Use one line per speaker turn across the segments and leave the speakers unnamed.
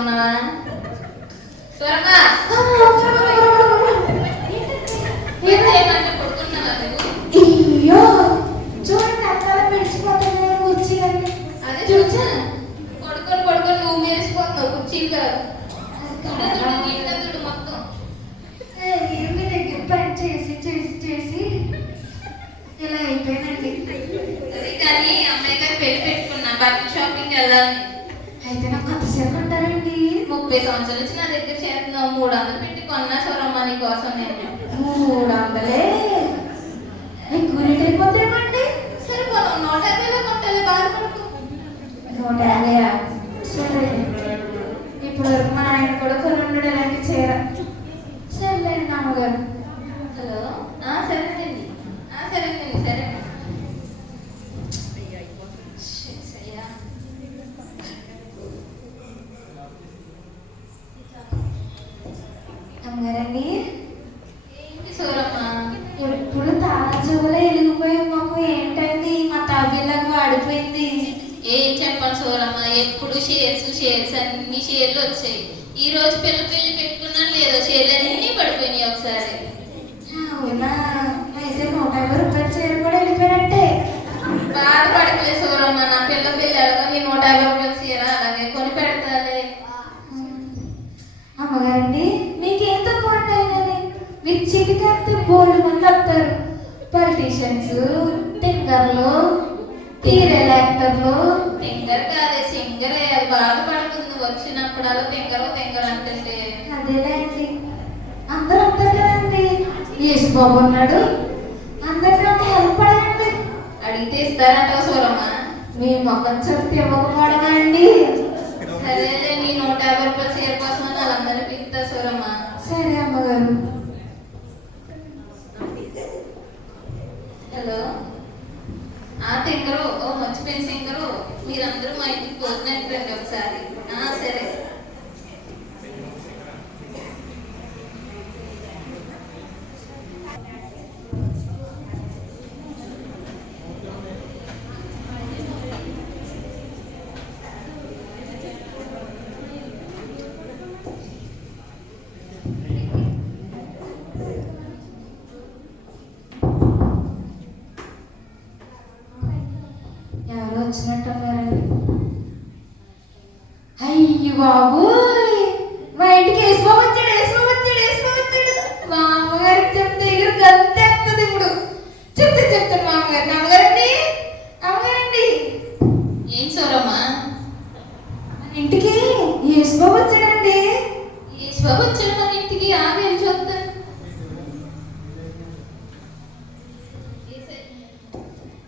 ఉన్నావా?
అయ్యో చూడండి అక్కడ కుర్చీలన్నీ.
అదే
చూసా
పడుకొని పడుకొని నువ్వు మెరిసిపోతున్నావు కుర్చీలు కాదు. మొత్తం
దగ్గర పని చేసి చేసి చేసి? ఇలా అయిపోయినండి.
కానీ అమ్మాయి గారు పెళ్ళి పెట్టుకున్నా. బట్టల షాపింగ్ వెళ్ళాలి. ముప్పై సంవత్సరాల నుంచి నా దగ్గర చేస్తున్నావు. మూడు వందలు పెట్టి కొన్నా సూరమ్మ నీ కోసం నేను.
మూడు వందలే? ఎక్కువ రేట్ అయిపోతామండి
సరిపోను నూట యాభైలో కొంటాలి బాధపడుకో
నూట యాభై ఇప్పుడు మా ఆయన కూడా కొన్ని ఇలాంటి చీర సర్లేండి నాన్నగారు
హలో ఆ, సరేనండి ఆ, సరేనండి సరే షిట్, అయ్యా.
అమ్మగారండి
ఏంటి సూరమ్మ
ఎప్పుడు తాజాలో వెలిగిపోయి మాకు ఏంటండి మా తాబేలాగా వాడిపోయింది
ఏం చెప్పాలి సూరమ్మ ఎప్పుడు షేర్స్ షేర్స్ అన్ని షేర్లు వచ్చాయి ఈ రోజు పిల్ల పెళ్ళి పెట్టుకున్నాను లేదో షేర్లు అన్నీ పడిపోయినాయి ఒకసారి
అవునా అయితే నూట యాభై రూపాయల చీర కూడా వెళ్ళిపోయినట్టే
బాధపడకలే సూరమ్మ నా పిల్ల పెళ్ళి ఎలాగో నీ నూట యాభై రూపాయలు చీర అలాగే కొని పెడతాలే
అమ్మగారండి మీకేం తక్కువ ఉంటాయని మీరు చిటికేస్తే బోల్డ్ మంది వస్తారు పొలిటీషియన్స్ టింకర్లు సీరియల్ యాక్టర్లు
తింగర్ కాదే సింగరే అది బాధపడుతుంది. వచ్చినప్పుడల్లా తింగరు తింగరు అంటుంటే.
అదేలేండి అందరూ వస్తారు కదండి యేసు బాబు ఉన్నాడు అందరికీ హెల్ప్ పడదండి
అడిగితే ఇస్తారంటావు సూరమ్మ
మీ మొఖం చెప్తే ఇవ్వకపోవడమా అండి
సరేలే నీ నూట యాభై రూపాయలు చీర కోసం వాళ్ళందరినీ పిలుస్తా సూరమ్మ
సరే అమ్మగారు
హలో ఆ తింగరు ఓ మర్చిపోయిన సింగరు మీరందరూ మా ఇంటికి భోజనానికి రండి ఒకసారి ఆ సరే
ఎవరు వచ్చినట్టున్నారండి అయ్యి బాబు మా ఇంటికి వేసుకో వచ్చాడు వేసుకో వచ్చాడు వేసుకో వచ్చాడు మా అమ్మగారికి చెప్తే ఎగురు గంతేస్తుంది ఇప్పుడు చెప్తే చెప్తాను మా అమ్మగారికి అమ్మగారండి అమ్మగారండి
ఏం సూరమ్మ
మన ఇంటికి వేసుకో వచ్చాడండి
ఈ స్వభ వచ్చిన మన ఇంటికి ఆగి చూస్తాను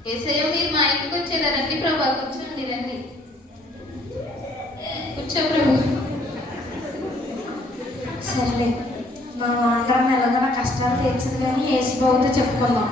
ఏసయ్య మీరు మా ఇంటికి వచ్చారా రండి ప్రభా కూర్చోండి రండి కూర్చో ప్రభు
సర్లే. మా అందరం ఎలాగైనా కష్టాలు తీర్చదు కానీ ఏసుబాబుతో చెప్పుకుందాం.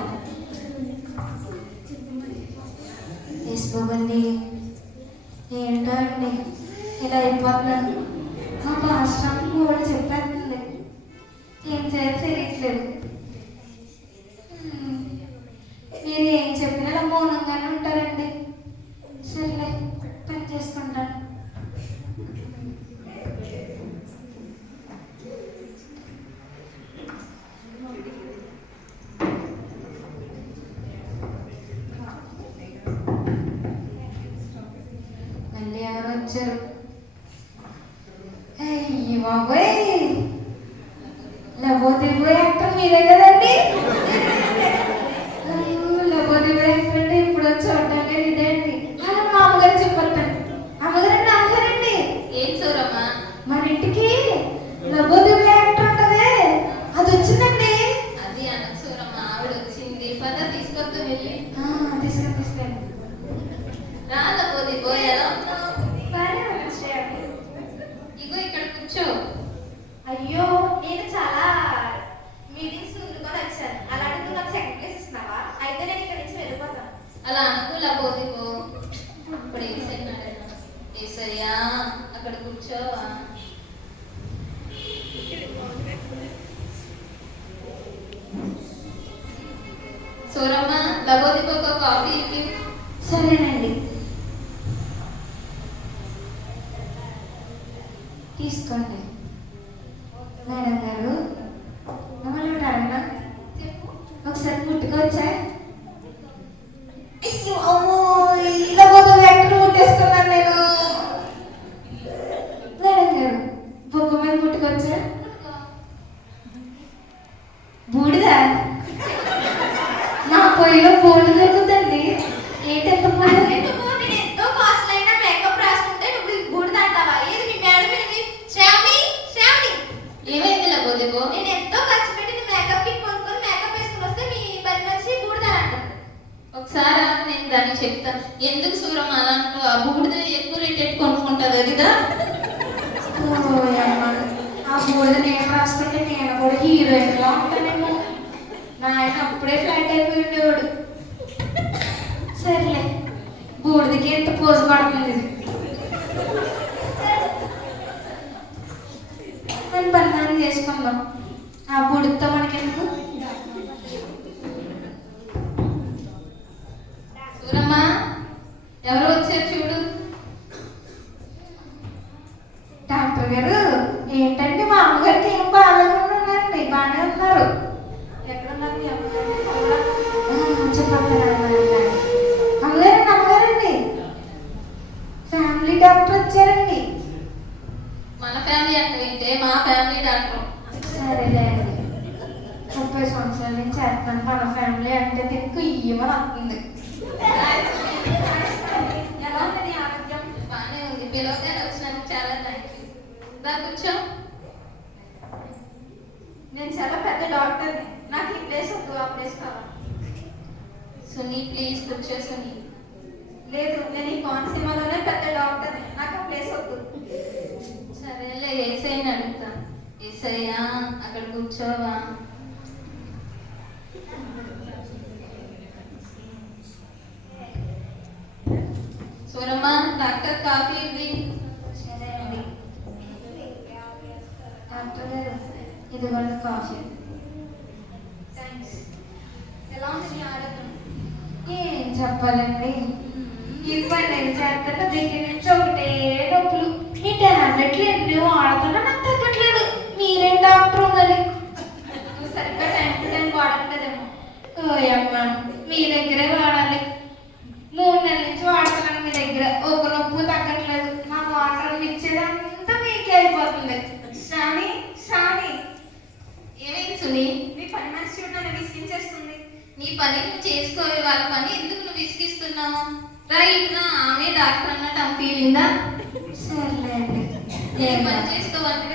వచ్చారు. అయ్యి బాబోయ్. లబోదిబో యాక్టర్ మీరే కదండి. లబోదిబో యాక్టర్ అంటే ఇప్పుడు వచ్చి చూడటానికి ఇదే అండి. అలా మా అమ్మగారు చెప్పొద్దండి. అమ్మగారండి అమ్మగారండి.
ఏం సూరమ్మ?
మన ఇంటికి లబోదిబో యాక్టర్ ఉంటదే. అది వచ్చిందండి.
అది అనకు సూరమ్మ ఆవిడ వచ్చింది. పద తీసుకొద్దు వెళ్ళి.
తీసుకుని తీసుకెళ్ళి
రాకపోతే పోయి ఎలా ఉన్నావు
ಅವಳ
ಅನುಕೂಲ ఇప్పుడు ఏసయ్య
ఏసయ్యా అక్కడ కూర్చోవా?
సూరమ్మ లబోదికి ఒక కాఫీ
సరేనండి. తీసుకోండి. ఒకసారి నేను
దాన్ని చెప్తాను. ఎందుకు సూరమ్మ అలా అనుకో ఆ బూడిద ఎక్కువ రేట్ ఎట్టు కొనుక్కుంటుంది అదిదా
ఆ బూడిద నేను రాసుకుంటే నేను కూడా హీరోయిన్ లా ఉంటానేమో. నా ఆయన అప్పుడే ఫ్లాట్ అయిపోయి ఉండేవాడు. సర్లే బూడిదకి ఎంత పోజు పడుతుంది? మనం బంధాన్ని చేసుకుందాం ఆ బూడిదతో మనకెందుకు?
సూరమ్మ ఎవరు వచ్చారు చూడు?
డాక్టర్ గారు ఏంటంటే మా అమ్మగారికి ఏం బాగాలేకుండా ఉన్నారండి బాగానే ఉన్నారు ఎక్కడ ఉన్నారు మీ అమ్మగారు ఆ, చెప్పండి అమ్మగారు అమ్మగారండి అమ్మగారండి ఫ్యామిలీ డాక్టర్ వచ్చారండి
మన ఫ్యామిలీ అంటే ఏంటే మా ఫ్యామిలీ డాక్టర్
సరేలే అండి ముప్పై సంవత్సరాల నుంచి చేస్తాను మన ఫ్యామిలీ అంటే తిక్కు ఇయ్యమని వస్తుంది ఎలా ఉంది నీ ఆరోగ్యం
బాగానే ఉంది పిలవగానే వచ్చినందుకు చాలా థ్యాంక్ యూ దా కూర్చో
నేను చాలా పెద్ద డాక్టర్ని నాకు ఈ ప్లేస్ వద్దు ఆ ప్లేస్ కావాలి
సునీ ప్లీజ్ కూర్చో సునీ
లేదు నేను ఈ కోనసీమలోనే పెద్ద డాక్టర్ని నాకు ప్లేస్ వద్దు.
సరేలే ఏసైని అడుగుతా. ఏసయ్యా అక్కడ కూర్చోవా? సూరమ్మ డాక్టర్ కాఫీ
అండి డాక్టర్ గారు ఇదిగోండి కాఫీ.
థ్యాంక్స్ ఎలా ఉంది నీ ఆరోగ్యం?
ఏం చెప్పాలండి? ఈ పన్నెండు చేస్తున్న దగ్గర నుంచి ఒకటే నొప్పులు ఈ టాబ్లెట్లు ఎన్ని వాడుతున్నా నాకు తగ్గట్లేదు. మీరేం డాక్టర్
నువ్వు సరిగ్గా టైం టు టైం వాడట్లేదేమో.
ఓయమ్మ మీ దగ్గరే వాడాలి. మూడు నెలల నుంచి వాడుతున్నాను మీ దగ్గర. ఒక నొప్పు తగ్గట్లేదు. నా వాటర్ ఇచ్చేదంతా మీకే అయిపోతుంది.
శ్రావణి శ్రావణి
ఏమైంది సునీ?
మీ పని మనిషి నన్ను విసిగించేస్తుంది.
నీ పని నువ్వు చేసుకోవే వాళ్ళ పని. ఎందుకు నువ్వు విసిగిస్తున్నావు రైట్ రా ఆమె డాక్టర్ అన్నట్టు ఆమె ఫీలిందా
సర్లే
ఏం పని
కాదు.
చేసుకోవాలి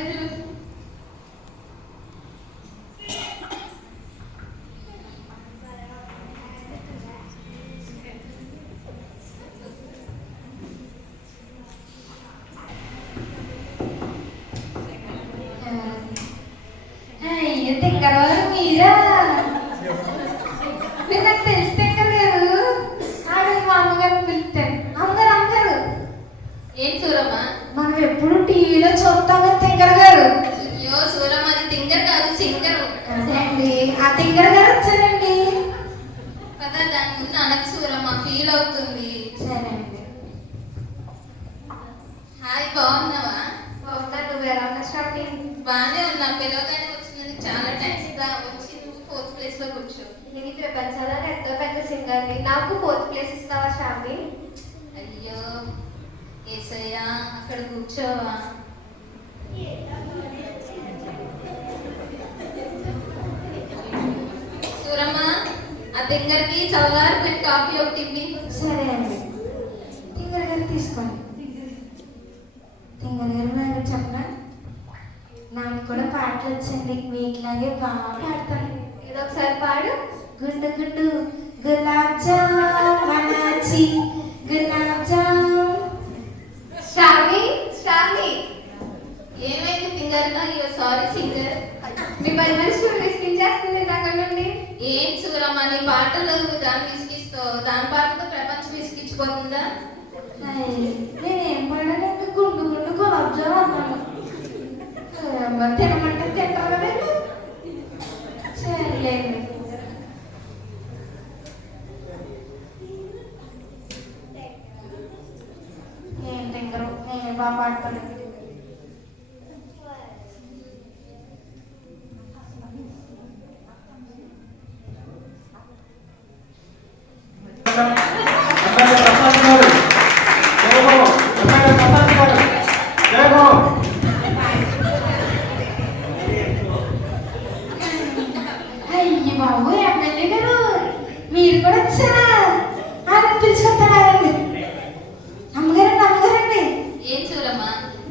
అయ్యో తింగరవారు మీరా మీరు నాకు తెలిసి తింగర గారు ఆవిడ మా అమ్మగారిని పిలుస్తాను అమ్మగారు అమ్మగారు
ఏం సూరమ్మ
మనం ఎప్పుడు టీవీలో చూస్తామే తింగర గారు
అయ్యో సూరమ్మ అది తింగర్ కాదు సింగర్
అదే అండి ఆ తింగర గారు వచ్చారండి
కదా దాని ముందు అనకు సూరమ్మ ఫీల్ అవుతుంది.
సరే అండి
హాయ్ బాగున్నావా?
బాగుందా నువ్వు ఎలా ఉన్నా శ్రావణి
బాగానే ఉన్నా. పిలవగానే వచ్చినందుకు చాలా థ్యాంక్స్గా వచ్చి నువ్వు ఫోర్త్ ప్లేస్లో కూర్చో.
నేను ఈ ప్రపంచంలో ఎంతో పెద్ద సింగర్ని నాకు ఫోర్త్ ప్లేస్ ఇస్తావా శ్రావణి
అయ్యో ఏసయ్యా అక్కడ కూర్చోవా? ఆ తింగర్కి చల్లారి పెట్టి కాఫీ ఒకటి ఇవ్వి.
సరే అండి. తింగర గారు తీసుకోండి. తింగర గారు నాకు చెప్పనా నాకు కూడా పాటలు వచ్చండి. మీకులాగే బాగా పాడతాను.
ఇది ఒకసారి పాడు.
గుండు గుండు గులాబ్ జామ్ గులాబ్ జామ్.
శ్రావణి శ్రావణి.
ఏమైంది తింగర్ అయ్యో సారీ సింగర్
మీ పని మనిషి విసిగించేస్తుంది అక్కడ నుండి
ఏం సూరమ్మ నీ పాటలు దాన్ని విసిగిస్తావు? దాని పాటతో ప్రపంచం విసిగించిపోతుందా
నేను నేనేం పాడానండి గుండు గుండు గులాబ్ అన్నాను. తినమంటే తింటారు కదండి వచ్చారా ఆయన పిలుచుకొస్తారండి అమ్మగారండి అమ్మగారండి
ఏం చూడమ్మా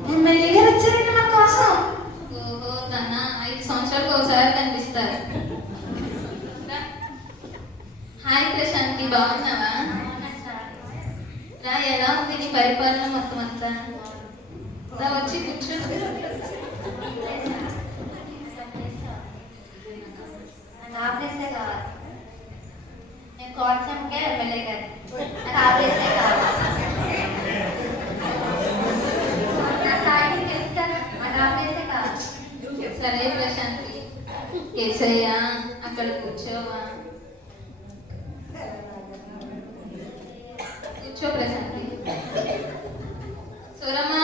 ఎమ్మెల్యే గారు వచ్చారండి మన కోసం
ఓహో తన ఐదు సంవత్సరాలకు ఒకసారి కనిపిస్తారు హాయ్ ప్రశాంతి బాగున్నావా రా ఎలా ఉంది నీ పరిపాలన మొత్తం అంతా రా వచ్చి కూర్చో
నాకు ఆ ప్లేసే కావాలి నేను కోటసంకే ఎమ్మెల్యే గారు నాకు ఆ ప్లేసే కావాలి నా స్థాయిని తెలుసు కదా నాకు ఆ ప్లేసే కావాలి
సరే ప్రశాంతి ఏసయ్య అక్కడ కూర్చోవా కూర్చో ప్రశాంతి సూరమ్మ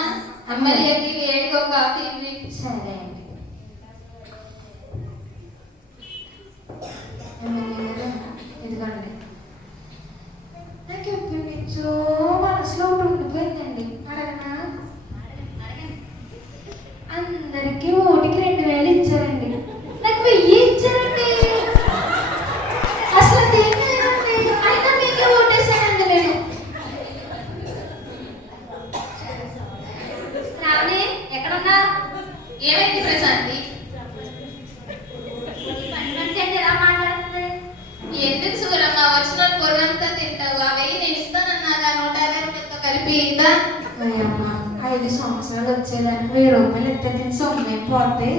అమ్మయ్యకి వేడిగా ఒక కాఫీ ఇవ్వి.
సరే అండి ఎమ్మెల్యే గారు ఇదిగోండి నాకు ఎప్పటి నుంచో మనసులో ఒకటి ఉండిపోయిందండి అడగనా అందరికీ ఓటికి రెండు వేలు ఇచ్చారండి నాకు వెయ్యి ఇచ్చారండి అసలు అదేం లేదండి అయినా మీకే ఓటేసానండి నేను
శ్రావణి ఎక్కడున్నా
ఏమైంది ప్రశాంతి
ఈ పని మనిషి ఏంటి ఎలా మాట్లాడుతుంది
ఎందుకు సూరమ్మ వచ్చిన కొర్రంతా తింటావు అవి నేను ఇస్తానన్నాగా నూట యాభై రూపాయలతో కలిపి ఇందా
అయ్యమ్మ ఐదు సంవత్సరాలు వచ్చేదానికి వెయ్యి రూపాయలు ఎత్తే తిని సొమ్మే పోతే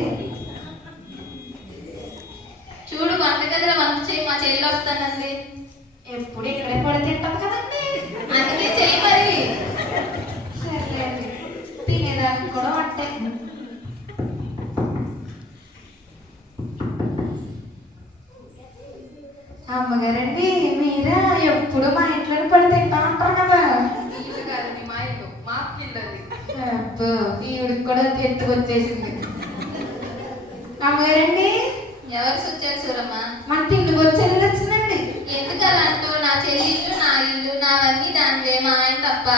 చూడు వంటగదిలో వంట చేయి మా చెల్లి వస్తానంది
ఎప్పుడు ఇక్కడే పడి తింటాం కదండి
అందుకే చెయ్యి మరి
సర్లేండి తినేదానికి కూడా వంటే అమ్మగారండి మీరా ఎప్పుడు మా ఇంట్లో పడి తింటా ఉంటారు కదా
ఇల్లు కాదు మీ మా ఇల్లు మా పిల్లది
అబ్బో ఈవిడికి కూడా ఎత్తుకొచ్చేసింది అమ్మగారండి
ఎవరు వచ్చారు సూరమ్మ
మన తిండి వచ్చేది వచ్చిందండి
ఎందుకు అలా అంటావు నా చెల్లి ఇల్లు నా ఇల్లు నావన్నీ దానివే మా ఆయన తప్ప.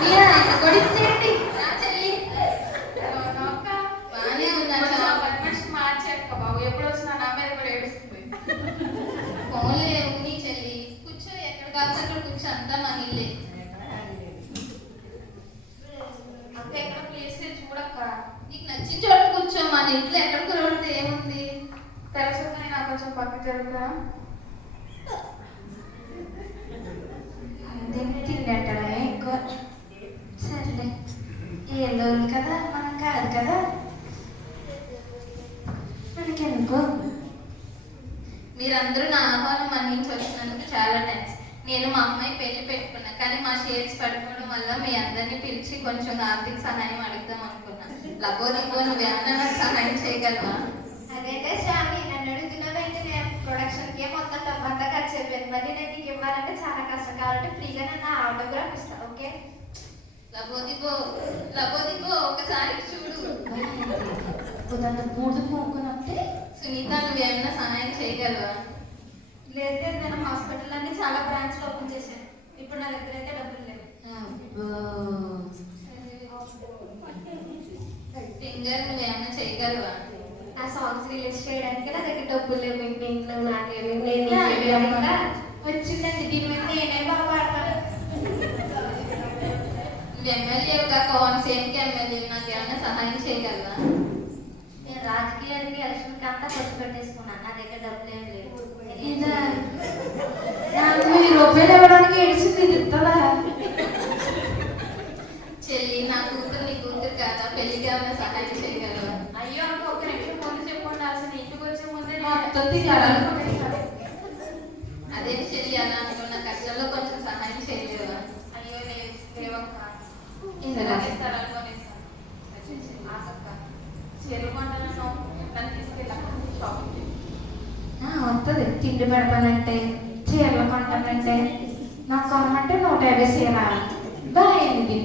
మీరు ఆయన కూడా ఇచ్చేయండి
నా చెల్లి బానే ఉన్నారు ఫోన్లే ఉన్ని చెల్లి? కూర్చో ఎక్కడ కాదు అక్కడ కూర్చో. అంతా ఇల్లే
అక్క ఎక్కడ ప్లేస్ చూడక్క
నీకు నచ్చిన చోట కూర్చో మన ఇంట్లో ఎక్కడ కురవడితే ఏముంది
తెలుసుకుని నాకు కొంచెం పక్క జరుగుతా
తిండటమే ఎక్కువ. సర్లే. ఏళ్ళోళ్ళు కదా మనం కాదు కదా. మనకెందుకు?
మీరందరూ నా ఆహ్వానం మన్నించి వచ్చినందుకు చాలా థ్యాంక్స్ నేను మా అమ్మాయి పెళ్ళి పెట్టుకున్నా కానీ మా షేర్స్ పడిపోవడం వల్ల మీ అందరినీ పిలిచి కొంచెం ఆర్థిక సహాయం అడుగుదాం అనుకున్నా. లబో దిగో నువ్వేమన్నా నాకు సహాయం చేయగలవా?
అదైతే స్వామి ప్రొడక్షన్కి మొత్తం డబ్బంతా ఖర్చు అయిపోయింది మళ్ళీ నేను నీకు ఇవ్వాలంటే చాలా కష్టం కాబట్టి ఫ్రీగా నన్ను ఆటోగ్రాఫ్ ఇస్తా ఓకే?
లబో దిగో లబో దిగో ఒకసారి చూడు.
ఉదాహరణ మూడు పూనుకొని వస్తే?
సునీత నువ్వేమన్నా సహాయం చేయగలవా?
లేదు నేను హాస్పిటల్ అన్ని చాలా బ్రాంచ్ ఓపెన్ చేశాను. ఇప్పుడు నా దగ్గర అయితే డబ్బులు లేవు.
ఫింగర్ నువ్వేమన్నా చేయగలవా?
నా సాంగ్స్ రిలీజ్ చేయడానికి నా దగ్గర డబ్బులు లేవు. ఇంటి ఇంట్లో నాకేమి నేను వచ్చిందండి. దీని మీద నేనే బాగా పాడతాను
ఎమ్మెల్యేగా కోనసీమకి ఎమ్మెల్యే. నాకేమన్నా సహాయం చేయగలవా?
నేను రాజకీయాలకి ఎలక్షన్ అంతా ఖర్చు పెట్టేసుకున్నాను. నా దగ్గర డబ్బులు ఏం లేవు?
నాకు రూపాయలు ఇవ్వడానికి
చెల్లి నా కూతురు నీ కూతురు కాదా? పెళ్ళికి ఏమైనా సహాయం చేయగలవా?
అయ్యో ఒక నిమిషం ముందు చెప్పండి అసలు ఇంటికి వచ్చే ముందే
మొత్తం తినాలి.
అదే అలా అనుకున్న కష్టంలో కొంచెం సహాయం చేయలేవా?
అయ్యో
వస్తుంది తిండి పెడతానంటే చీరలు కొంటానంటే నాకు కొనమంటే నూట యాభై చీర బాగుంది దీనికి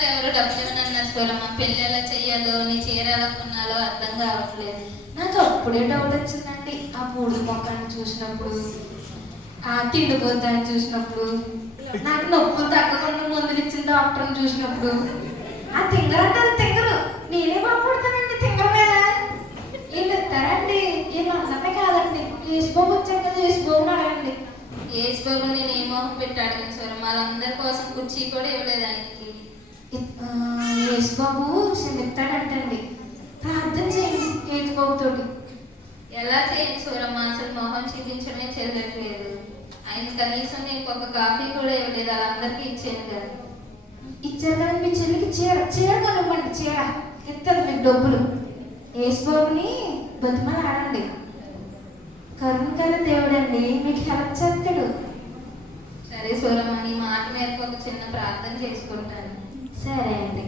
ఏమైంది ఎవరు డబ్బులు ఇవ్వనన్నారు సూరమ్మ పెళ్ళి ఎలా చెయ్యాలో నీ చీర ఎలా కొనాలో అర్థం కావట్లేదు.
నాకు అప్పుడే డౌట్ వచ్చిందండి. ఆ పూడి మొక్కని చూసినప్పుడు ఆ తిండిపోతాన్ని చూసినప్పుడు నాకు నొప్పులు తగ్గకుండా మందులు ఇచ్చిన డాక్టర్ని చూసినప్పుడు ఆ తింగర అంటే అది తింగరు. నేనే బాగుపడతానండి తింగర మీద. వీళ్ళు ఇస్తారండి. వీళ్ళు అందరినీ కాదండి. వేసిపోయి వచ్చాను కదా వేసిపోని అడగండి.
ఏసుబాబు నేను ఏ మొహం పెట్టి అడిగిన వాళ్ళందరి కోసం కుర్చీ కూడా ఇవ్వలేదు ఆయనకి.
యేసుబాబు క్షమిస్తాడంటండి ప్రార్థన చేయండి యేసుబాబుతోటి
ఎలా చేయండి సూరమ్మ? అసలు మొహం చూపించడమే చెల్లట్లేదు ఆయన కనీసం నీకు ఒక కాఫీ కూడా ఇవ్వలేదు వాళ్ళందరికీ ఇచ్చాను కదా.
ఇచ్చారు కదా మీ చెల్లికి చీర చీర కొనుక్కోండి చీర. ఇస్తుంది మీకు డబ్బులు. యేసుబాబుని బతిమలు ఆడండి కరుణ కల దేవుడండి మీకు హెల్ప్ చేస్తాడు.
సరే సూరమ్మ నీ మాట మేరకు ఒక చిన్న ప్రార్థన చేసుకుంటాను.
సరే అండి.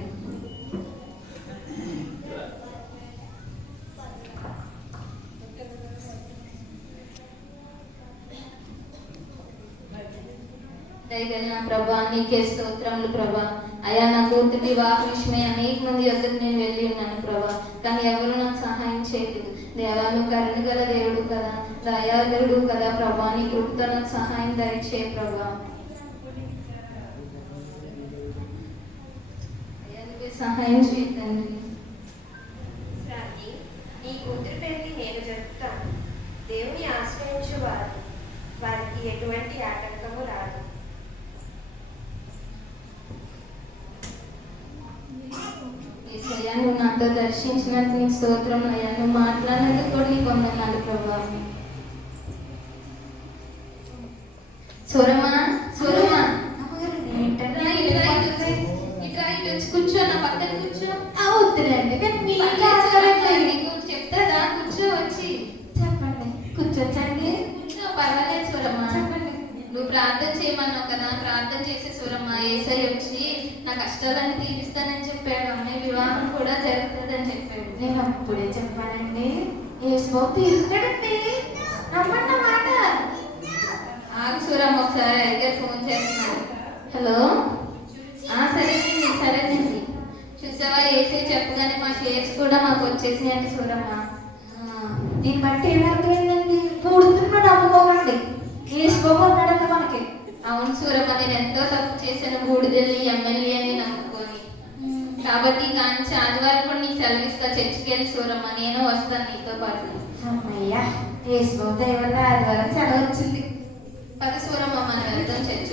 దయగలిగిన ప్రభా నీకే స్తోత్రములు ప్రభా. అయా నా కూతురి వివాహ విషయమై అనేక మంది యొక్కకు నేను వెళ్ళి ఉన్నాను ప్రభా. కానీ ఎవరు నాకు సహాయం చేయలేదు. దేవాలు నువ్వు కరుణ గల దేవుడు కదా దయాదేవుడు కదా ప్రభా. నీ కృపతో నాకు సహాయం దయచే ప్రభా అయ్యా, నువ్వే సహాయం
శాంతి నీ కూతురు పెళ్ళి నేను జరుపుతాను. దేవుని ఆశ్రయించు వారు వారికి ఎటువంటి ఆటంకము రాదు.
నాతో దర్శించినందుకు నీకు స్తోత్రం అయ్యా నువ్వు మాట్లాడినందుకు కూడా నీకు వందనాలు ప్రభా. సూరమ్మ సూరమ్మ
అమ్మగారు ఏంటండి
రా, ఇటు రా, ఇటు రా. ఇటు రా, ఇటు వచ్చి కూర్చో నా పక్కన కూర్చో
ఆ, వద్దులేండి కానీ మీ
పర్లేదు సూరమ్మ,
కావాలండి
నీకు చెప్తాదా కూర్చో వచ్చి
చెప్పండి
కూర్చో పర్వాలేదు సూరమ్మ
చెప్పండి
నువ్వు ప్రార్థన చేయమన్నావు కదా ప్రార్థన చేసే సూరమ్మ ఏసై వచ్చి నా కష్టాలను తీరుస్తానని చెప్పాడు. అమ్మాయి వివాహం కూడా జరుగుతుందని చెప్పాడు.
నేను అప్పుడే చెప్పానండి. యేసుబాబు తీరుతాడండి. నమ్మండి మాట
ఆగు సూరమ్మ ఒకసారి అయ్యగారు ఫోన్ చేస్తున్నాడు హలో? ఆ సరేనండి సరేనండి చూసావా ఏసీ చెప్పగానే మా షేర్స్ కూడా మాకు వచ్చేసినాయండి సూరమ్మ
దీన్ని బట్టి ఏమర్థమైందండి? పూడుతున్న యేసుబాబు ఉన్నాడండి మనకి.
అవును సూరమ్మ నేను ఎంతో తప్పు చేశాను. బూడిదల్ని ఎమ్మెల్యేని నమ్ముకొని కాబట్టి కానీ ఆదివారం కూడా నీకు సెలవు ఇస్తా చర్చికి వెళ్ళి సూరమ్మ నేను వస్తాను నీతో పాటు.
అమ్మయ్యా యేసుబాబు దయ వల్ల ఆదివారం సెలవు వచ్చింది.
పద సూరమ్మ మనం వెళ్తాం చర్చి